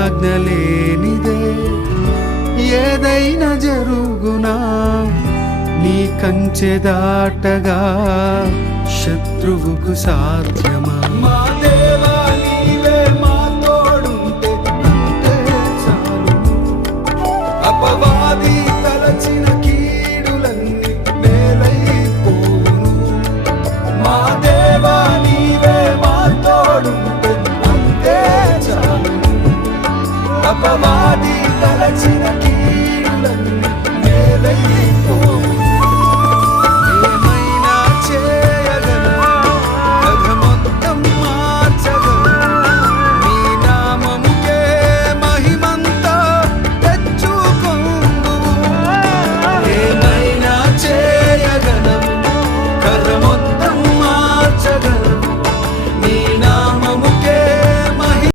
ఆజ్ఞలేనిదే ఏదైనా జరుగునా నీ కంచె దాటగా శత్రువుకు సాధ్యమా మా దేవా నీవే మా తోడుంటే అంతే చాలును అపవాది తలచిన కీడులన్నీ మేలైపోను మా దేవా నీవే మా తోడుంటే అంతే చాలును అపవాది